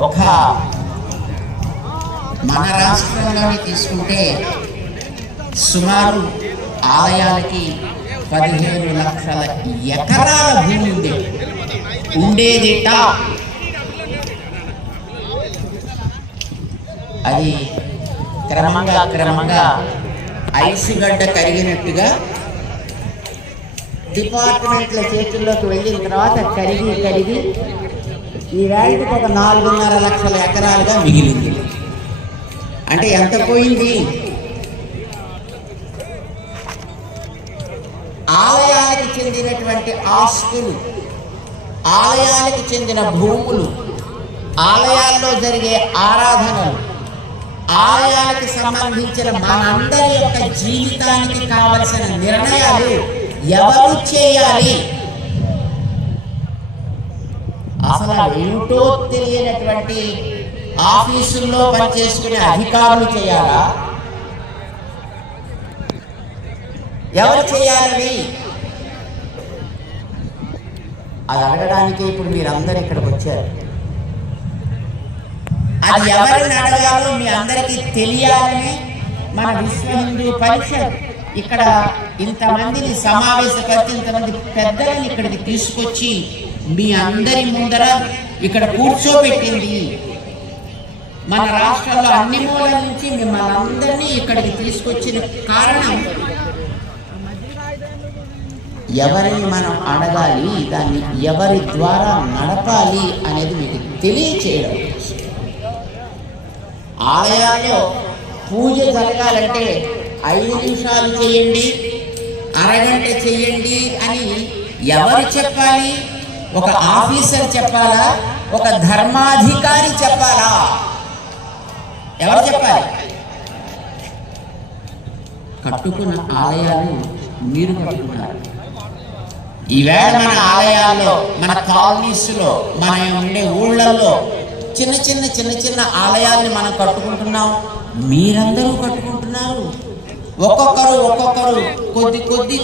ఒక మన రాష్ట్రంలోనే తీసుకుంటే సుమారు ఆలయాలకి 15 లక్షల ఎకరాల భూమి ఉంది ఉండేదిట. అది క్రమంగా ఐసుగడ్డ కరిగినట్టుగా డిపార్ట్మెంట్ల చేతుల్లోకి వెళ్ళిన తర్వాత కరిగి ఈ వేళకి ఒక 4.5 లక్షల ఎకరాలుగా మిగిలింది. అంటే ఎంత పోయింది? ఆలయాలకు చెందినటువంటి ఆస్తులు, ఆలయాలకు చెందిన భూములు, ఆలయాల్లో జరిగే ఆరాధనలు, ఆలయాలకు సంబంధించిన మనందరి యొక్క జీవితానికి కావలసిన నిర్ణయాలు ఎవరు చేయాలి? అసలు ఏమిటో తెలియనటువంటి ఆఫీసుల్లో పనిచేసుకునే అధికారులు చేయాలా? ఎవరు చేయాలని అది అడగడానికి ఇప్పుడు మీరందరూ ఇక్కడికి వచ్చారు. అది ఎవరిని అడగాలో మీ అందరికీ తెలియాలని మన విశ్వ హిందూ పరిషత్ ఇక్కడ ఇంతమందిని సమావేశపరిచి ఇంతమంది పెద్దలని ఇక్కడికి తీసుకొచ్చి మీ అందరి ముందర ఇక్కడ కూర్చోబెట్టింది. మన రాష్ట్రంలో అన్ని మూలల నుంచి మిమ్మల్ని అందరినీ ఇక్కడికి తీసుకొచ్చిన కారణం ఎవరిని మనం అడగాలి, దాన్ని ఎవరి ద్వారా నడపాలి అనేది మీకు తెలియచేయడం. ఆలయాల్లో పూజ జరగాలంటే 5 నిమిషాలు చేయండి, అరగంట చేయండి అని ఎవరు చెప్పాలి? ఒక ఆఫీసర్ చెప్పాలా? ఒక ధర్మాధికారి చెప్పాలా? ఎవరు చెప్పాలి? కట్టుకున్న ఆలయాలు మీరు కట్టుకున్నారు. ఈవేళ మన ఆలయాల్లో, మన కాలనీస్లో, మన ఉండే ఊళ్ళల్లో చిన్న ఆలయాల్ని మనం కట్టుకుంటున్నాం. మీరందరూ కట్టుకుంటున్నారు. ఒక్కొక్కరు కొద్ది